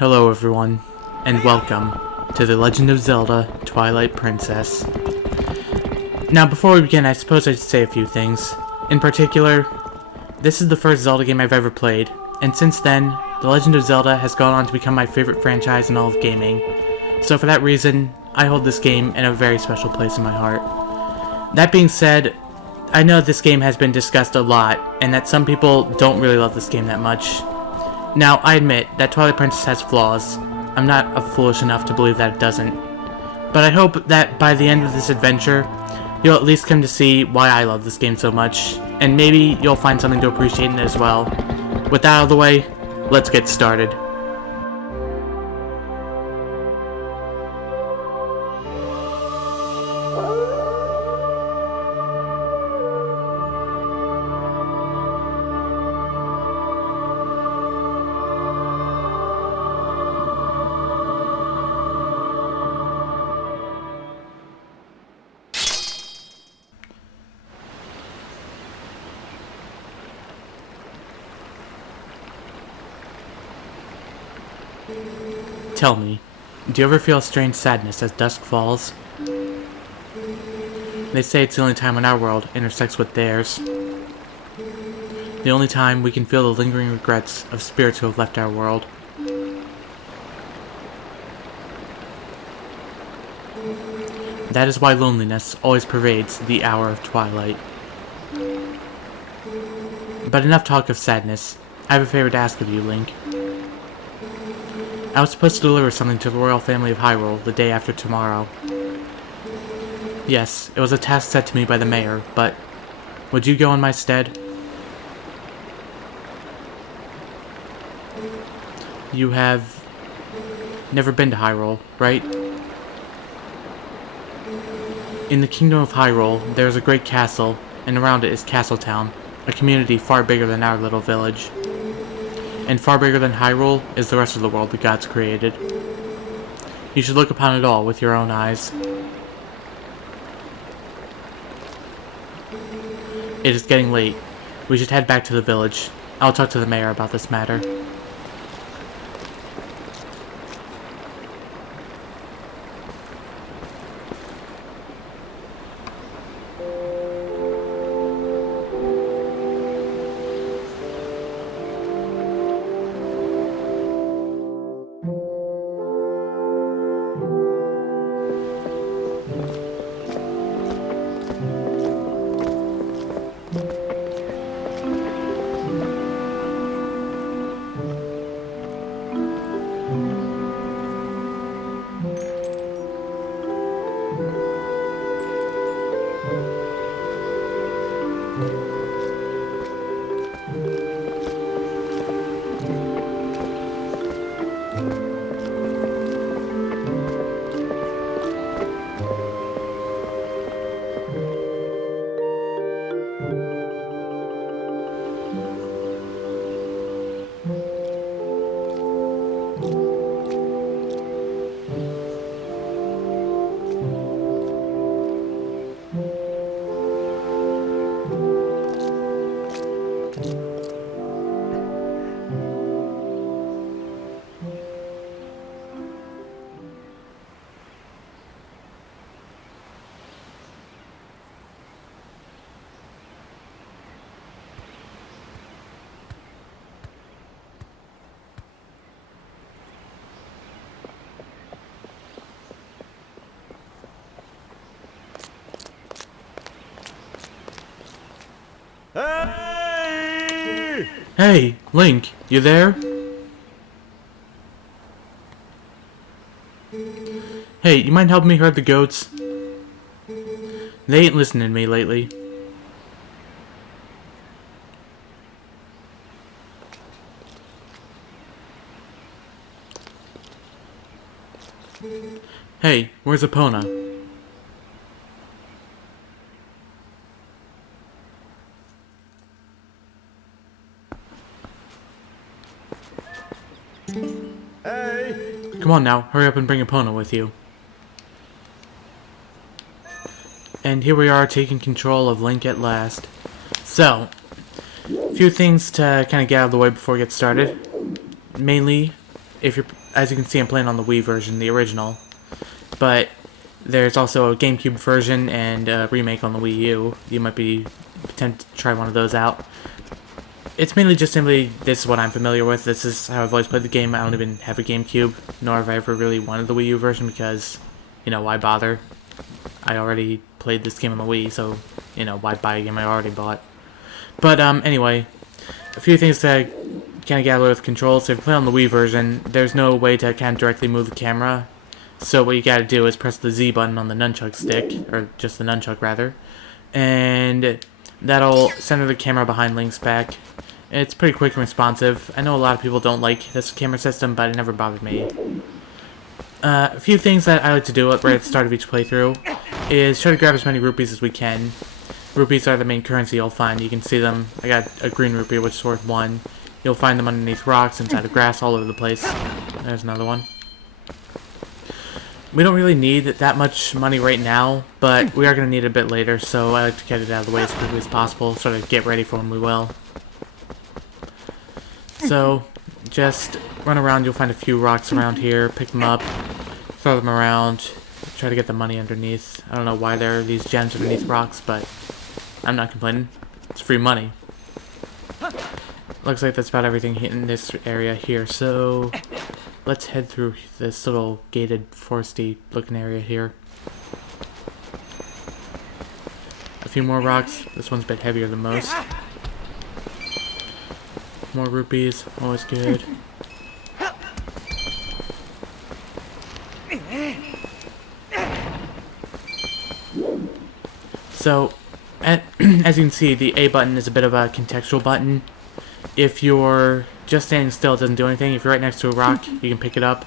Hello everyone, and welcome to The Legend of Zelda Twilight Princess. Now before we begin, I suppose I should say a few things. In particular, this is the first Zelda game I've ever played, and since then, The Legend of Zelda has gone on to become my favorite franchise in all of gaming. So for that reason, I hold this game in a very special place in my heart. That being said, I know this game has been discussed a lot, and that some people don't really love this game that much. Now, I admit that Twilight Princess has flaws. I'm not foolish enough to believe that it doesn't. But I hope that by the end of this adventure, you'll at least come to see why I love this game so much, and maybe you'll find something to appreciate in it as well. With that out of the way, let's get started. Tell me, do you ever feel a strange sadness as dusk falls? They say it's the only time when our world intersects with theirs. The only time we can feel the lingering regrets of spirits who have left our world. That is why loneliness always pervades the hour of twilight. But enough talk of sadness. I have a favor to ask of you, Link. I was supposed to deliver something to the royal family of Hyrule the day after tomorrow. Yes, it was a task set to me by the mayor, but would you go in my stead? You have never been to Hyrule, right? In the Kingdom of Hyrule, there is a great castle, and around it is Castletown, a community far bigger than our little village. And far bigger than Hyrule is the rest of the world the gods created. You should look upon it all with your own eyes. It is getting late. We should head back to the village. I'll talk to the mayor about this matter. Hey! Hey, Link, you there? Hey, you mind helping me herd the goats? They ain't listening to me lately. Hey, where's Epona? Hey! Come on now, hurry up and bring Epona with you. And here we are taking control of Link at last. So, a few things to kind of get out of the way before we get started. Mainly, if you're as you can see, I'm playing on the Wii version, the original. But there's also a GameCube version and a remake on the Wii U. You might be tempted to try one of those out. It's mainly just simply, this is what I'm familiar with. This is how I've always played the game. I don't even have a GameCube, nor have I ever really wanted the Wii U version because, you know, why bother? I already played this game on the Wii, so, you know, why buy a game I already bought? But, anyway, a few things that kind of get a little with controls. So if you play on the Wii version, there's no way to kind of directly move the camera. So what you gotta do is press the Z button on the nunchuck stick, or just the nunchuck rather, and that'll center the camera behind Link's back. It's pretty quick and responsive. I know a lot of people don't like this camera system, but it never bothered me. A few things that I like to do right at the start of each playthrough is try to grab as many rupees as we can. Rupees are the main currency you'll find. You can see them. I got a green rupee, which is worth 1. You'll find them underneath rocks, inside of grass, all over the place. There's another one. We don't really need that much money right now, but we are going to need it a bit later, so I like to get it out of the way as quickly as possible, sort of get ready for when we will. So, just run around, you'll find a few rocks around here, pick them up, throw them around, try to get the money underneath. I don't know why there are these gems underneath rocks, but I'm not complaining. It's free money. Looks like that's about everything in this area here, so let's head through this little gated, foresty looking area here. A few more rocks. This one's a bit heavier than most. More rupees, always good. So, as you can see, the A button is a bit of a contextual button. If you're just standing still, it doesn't do anything. If you're right next to a rock, you can pick it up,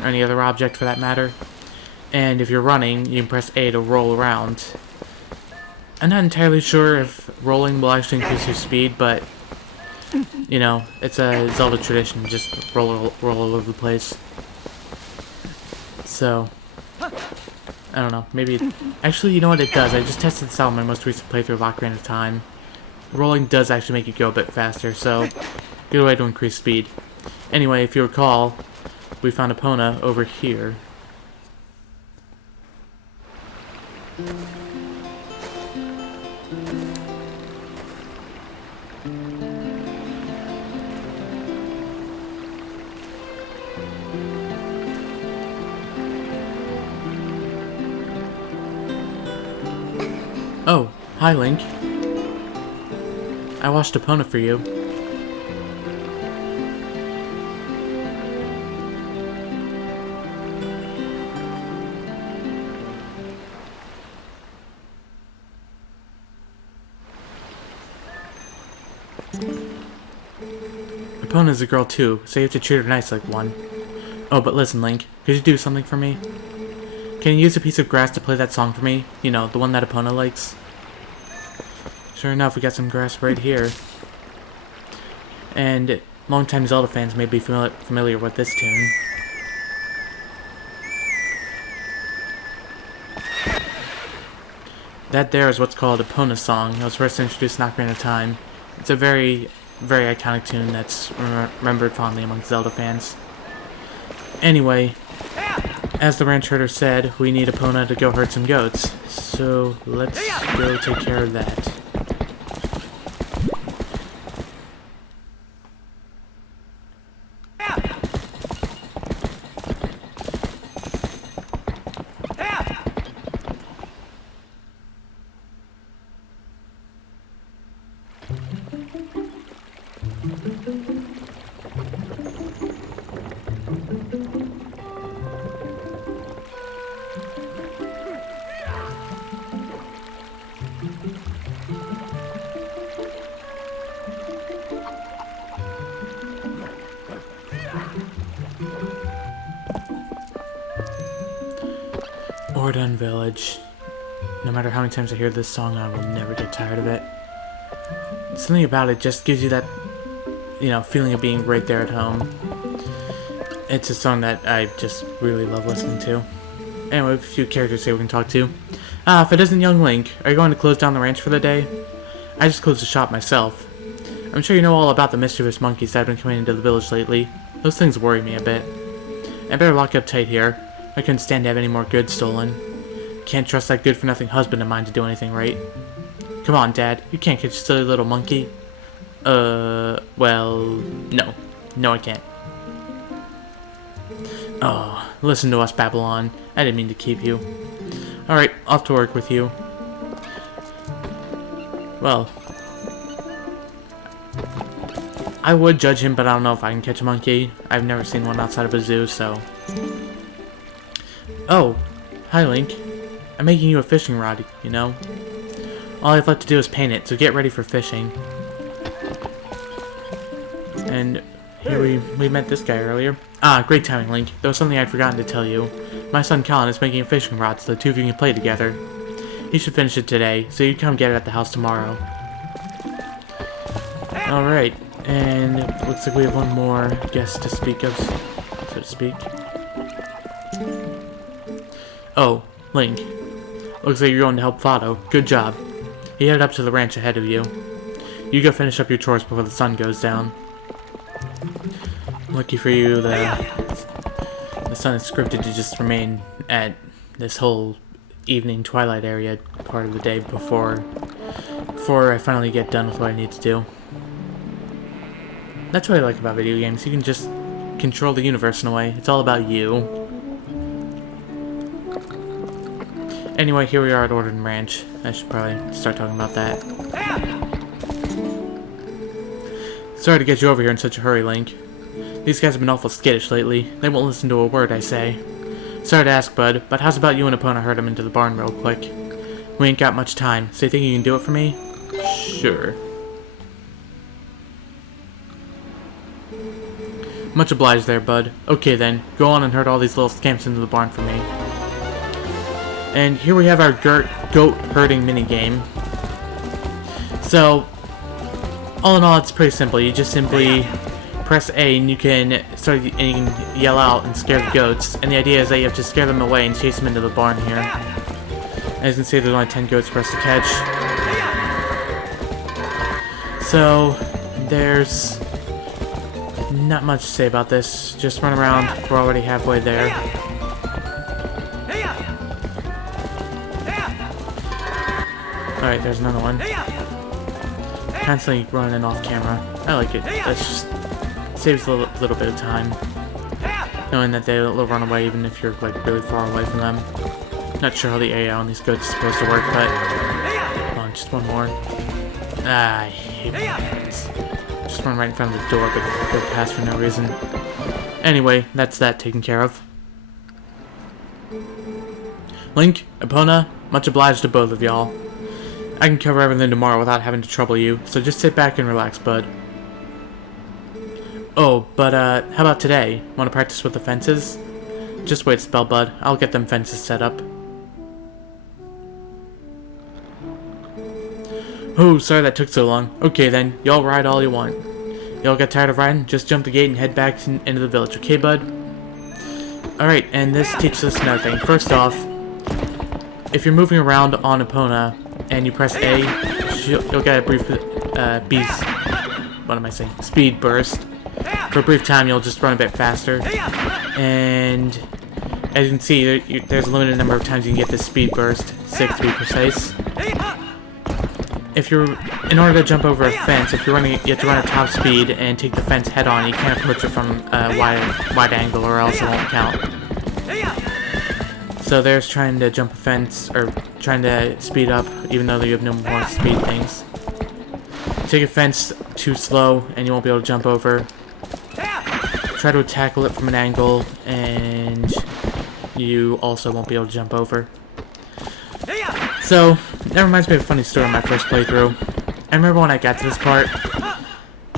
or any other object for that matter. And if you're running, you can press A to roll around. I'm not entirely sure if rolling will actually increase your speed, but, you know, it's a Zelda tradition, just roll all over the place. So, I don't know, maybe... Actually, you know what, it does. I just tested this out in my most recent playthrough of Ocarina of Time. Rolling does actually make you go a bit faster, so good way to increase speed. Anyway, if you recall, we found Epona over here. Oh, hi Link. I washed Epona for you. Epona's a girl too, so you have to treat her nice like one. Oh, but listen, Link, could you do something for me? Can you use a piece of grass to play that song for me? You know, the one that Epona likes? Sure enough, we got some grass right here. And longtime Zelda fans may be familiar with this tune. That there is what's called Epona's song. It was first introduced in Ocarina of Time. It's a very, very iconic tune that's remembered fondly among Zelda fans. Anyway, as the ranch herder said, we need Epona to go herd some goats. So let's go take care of that. Ordon Village. No matter how many times I hear this song, I will never get tired of it. Something about it just gives you that, you know, feeling of being right there at home. It's a song that I just really love listening to. Anyway, a few characters here we can talk to. If it isn't young Link, are you going to close down the ranch for the day? I just closed the shop myself. I'm sure you know all about the mischievous monkeys that have been coming into the village lately. Those things worry me a bit. I better lock up tight here. I couldn't stand to have any more goods stolen. Can't trust that good-for-nothing husband of mine to do anything right. Come on, Dad. You can't catch a silly little monkey. Well, no. No, I can't. Oh, listen to us, Babylon. I didn't mean to keep you. Alright, off to work with you. Well, I would judge him, but I don't know if I can catch a monkey. I've never seen one outside of a zoo, so... Oh, hi, Link. I'm making you a fishing rod, you know? All I've left to do is paint it, so get ready for fishing. And here we met this guy earlier. Ah, great timing, Link. There was something I'd forgotten to tell you. My son Colin is making a fishing rod so the two of you can play together. He should finish it today, so you can come get it at the house tomorrow. Alright, and it looks like we have one more guest to speak of, so to speak. Oh, Link. Looks like you're going to help Fado. Good job. He headed up to the ranch ahead of you. You go finish up your chores before the sun goes down. Lucky for you, the sun is scripted to just remain at this whole evening twilight area part of the day before I finally get done with what I need to do. That's what I like about video games. You can just control the universe in a way. It's all about you. Anyway, here we are at Ordon Ranch. I should probably start talking about that. Sorry to get you over here in such a hurry, Link. These guys have been awful skittish lately. They won't listen to a word I say. Sorry to ask, bud, but how's about you and Epona herd him into the barn real quick? We ain't got much time, so you think you can do it for me? Sure. Much obliged there, bud. Okay then, go on and herd all these little scamps into the barn for me. And here we have our goat herding minigame. So, all in all, it's pretty simple. You just simply press A and you can yell out and scare the goats. And the idea is that you have to scare them away and chase them into the barn here. As you can see, there's only 10 goats for us to catch. So, there's not much to say about this. Just run around. We're already halfway there. Alright, there's another one. Constantly running off camera. I like it. That just saves a little bit of time. Knowing that they'll run away even if you're like really far away from them. Not sure how the AI on these goats is supposed to work, but... Come on, just one more. Ah, I hate this. Just run right in front of the door, but go past for no reason. Anyway, that's that taken care of. Link, Epona, much obliged to both of y'all. I can cover everything tomorrow without having to trouble you, so just sit back and relax, bud. Oh, but how about today? Want to practice with the fences? Just wait a spell, bud. I'll get them fences set up. Oh, sorry that took so long. Okay then, y'all ride all you want. Y'all get tired of riding? Just jump the gate and head back into the village, okay, bud? Alright, and this teaches us another thing. First off, if you're moving around on Epona, and you press A, you'll get a brief speed burst. For a brief time, you'll just run a bit faster. And as you can see, there's a limited number of times you can get this speed burst, 6 to be precise. In order to jump over a fence, if you're running, you have to run at top speed and take the fence head on. You can't approach it from a wide angle, or else it won't count. So there's trying to jump a fence, or trying to speed up, even though you have no more speed things. Take a fence too slow, and you won't be able to jump over. Try to tackle it from an angle, and you also won't be able to jump over. So, that reminds me of a funny story on my first playthrough. I remember when I got to this part,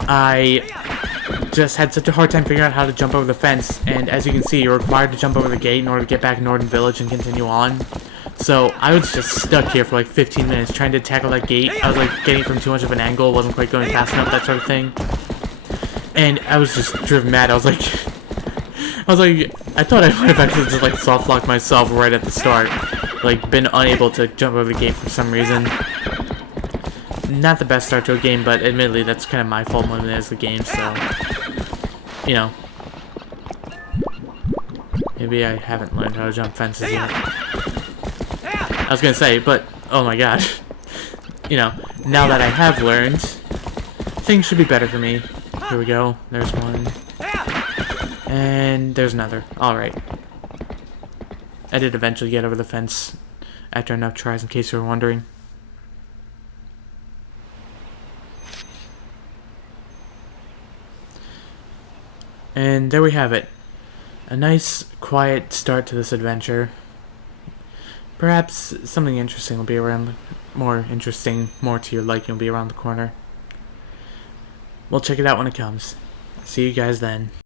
I just had such a hard time figuring out how to jump over the fence, and as you can see, you're required to jump over the gate in order to get back in Ordon Village and continue on. So I was just stuck here for like 15 minutes trying to tackle that gate. I was like getting from too much of an angle, wasn't quite going fast enough, that sort of thing. And I was just driven mad. I was like, I thought I might have actually just like soft locked myself right at the start. Like, been unable to jump over the gate for some reason. Not the best start to a game, but admittedly that's kind of my fault more than it is the game, so... You know. Maybe I haven't learned how to jump fences yet. I was gonna say, but oh my gosh. You know, now that I have learned, things should be better for me. Here we go. There's one. And there's another. Alright. I did eventually get over the fence after enough tries, in case you were wondering. And there we have it. A nice, quiet start to this adventure. Perhaps something interesting will be around, more to your liking will be around the corner. We'll check it out when it comes. See you guys then.